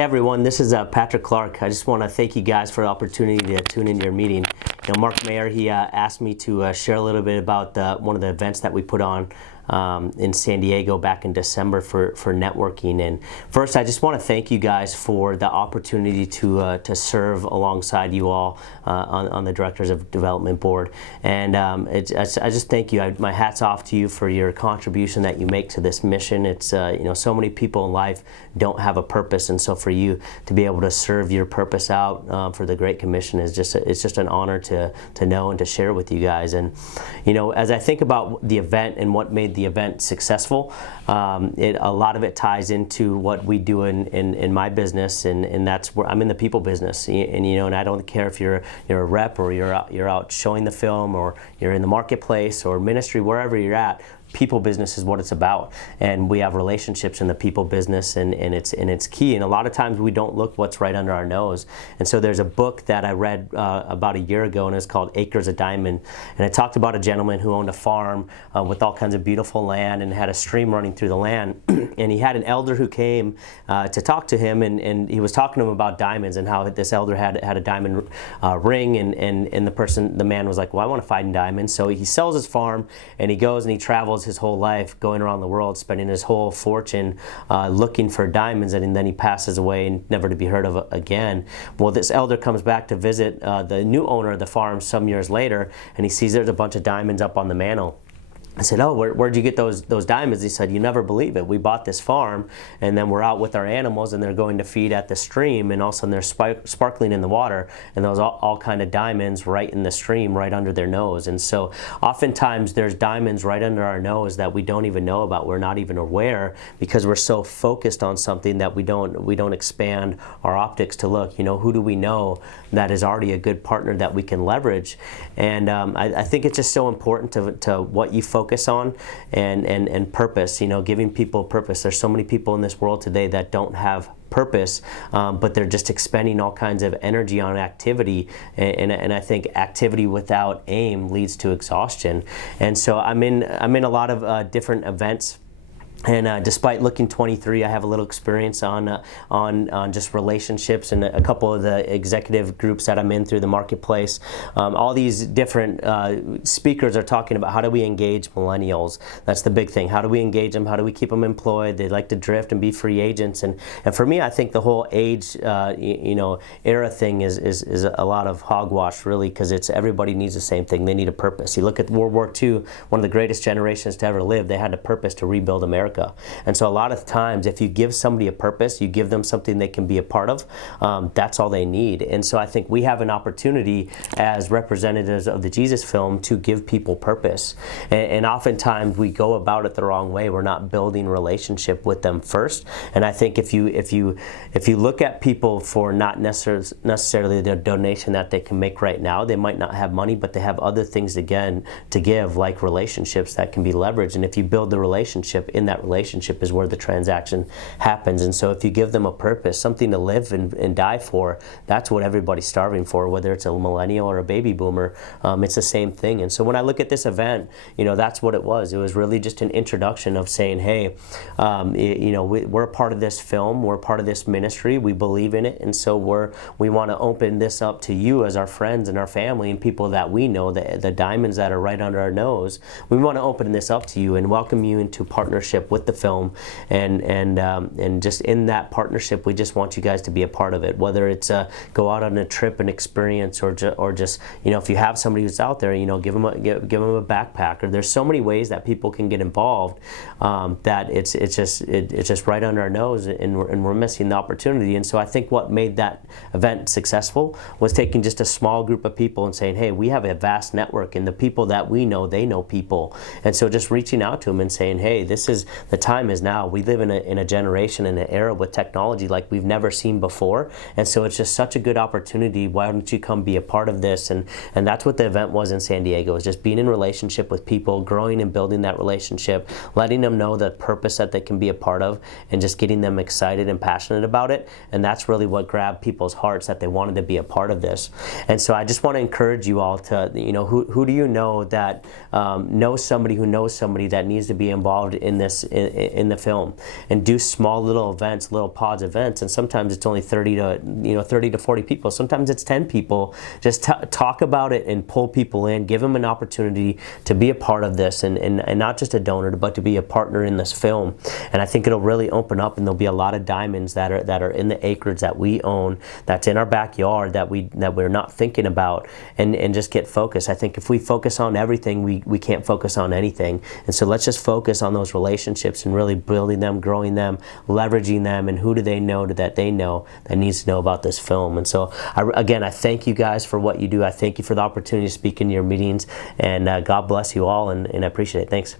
Hey everyone, this is Patrick Clark. I just want to thank you guys for the opportunity to tune into your meeting. Mark Mayer, he asked me to share a little bit about one of the events that we put on in San Diego back in December for networking. And first, I just want to thank you guys for the opportunity to serve alongside you all on the Directors of Development Board. And I just thank you. My hat's off to you for your contribution that you make to this mission. It's so many people in life don't have a purpose, and so for you to be able to serve your purpose out for the Great Commission is just an honor to know and to share with you guys. And as I think about the event and what made the event successful, a lot of it ties into what we do in my business, and that's where I'm in the people business. And I don't care if you're a rep or you're out showing the film, or you're in the marketplace or ministry, wherever you're at. People business is what it's about, and we have relationships in the people business, and it's key. And a lot of times we don't look what's right under our nose. And so there's a book that I read about a year ago, and it's called Acres of Diamond, and it talked about a gentleman who owned a farm with all kinds of beautiful land and had a stream running through the land. And he had an elder who came to talk to him, and he was talking to him about diamonds and how this elder had a diamond ring, and the man was like, well, I want to find diamonds. So he sells his farm, and he goes and he travels his whole life going around the world, spending his whole fortune looking for diamonds, and then he passes away and never to be heard of again. Well, this elder comes back to visit the new owner of the farm some years later, and he sees there's a bunch of diamonds up on the mantle. I said, oh, where'd you get those diamonds? He said, you never believe it. We bought this farm, and then we're out with our animals, and they're going to feed at the stream, and all of a sudden they're sparkling in the water, and those all kind of diamonds right in the stream, right under their nose. And so oftentimes there's diamonds right under our nose that we don't even know about. We're not even aware, because we're so focused on something that we don't expand our optics to look. Who do we know that is already a good partner that we can leverage? And I think it's just so important to what you focus on and purpose, giving people purpose. There's so many people in this world today that don't have purpose, but they're just expending all kinds of energy on activity, and I think activity without aim leads to exhaustion. And so I'm in a lot of different events. And despite looking 23, I have a little experience on just relationships and a couple of the executive groups that I'm in through the marketplace. All these different speakers are talking about how do we engage millennials. That's the big thing. How do we engage them? How do we keep them employed? They like to drift and be free agents. And for me, I think the whole age era thing is a lot of hogwash, really, because it's everybody needs the same thing. They need a purpose. You look at World War II, one of the greatest generations to ever live. They had a purpose to rebuild America. And so a lot of times, if you give somebody a purpose, you give them something they can be a part of, that's all they need. And so I think we have an opportunity as representatives of the Jesus Film to give people purpose. And oftentimes we go about it the wrong way. We're not building relationship with them first. And I think if you look at people for not necessarily the donation that they can make right now, they might not have money, but they have other things again to give, like relationships that can be leveraged. And if you build the relationship, in that relationship is where the transaction happens. And so if you give them a purpose, something to live and die for, that's what everybody's starving for, whether it's a millennial or a baby boomer. It's the same thing. And so when I look at this event, that's what it was. It was really just an introduction of saying, hey, we're a part of this film, we're a part of this ministry, we believe in it, and so we want to open this up to you as our friends and our family and people that we know, the diamonds that are right under our nose. We want to open this up to you and welcome you into partnership with the film, and just in that partnership, we just want you guys to be a part of it. Whether it's go out on a trip and experience, or just if you have somebody who's out there, give them a backpack. Or there's so many ways that people can get involved that it's just right under our nose, and we're missing the opportunity. And so I think what made that event successful was taking just a small group of people and saying, hey, we have a vast network, and the people that we know, they know people, and so just reaching out to them and saying, hey, the time is now. We live in a generation, in an era with technology like we've never seen before, and so it's just such a good opportunity. Why don't you come be a part of this? And that's what the event was in San Diego, was just being in relationship with people, growing and building that relationship, letting them know the purpose that they can be a part of, and just getting them excited and passionate about it. And that's really what grabbed people's hearts, that they wanted to be a part of this. And so I just want to encourage you all to, who do you know that knows somebody who knows somebody that needs to be involved in this in the film, and do small little events, little pods events, and sometimes it's only 30 to 40 people. Sometimes it's 10 people. Just talk about it and pull people in, give them an opportunity to be a part of this, and not just a donor, but to be a partner in this film. And I think it'll really open up, and there'll be a lot of diamonds that are in the acreage that we own, that's in our backyard, that we're not thinking about, and just get focused. I think if we focus on everything, we can't focus on anything. And so let's just focus on those relationships and really building them, growing them, leveraging them, and who do they know that they know that needs to know about this film. And so again, I thank you guys for what you do. I thank you for the opportunity to speak in your meetings, and God bless you all, and I appreciate it. Thanks.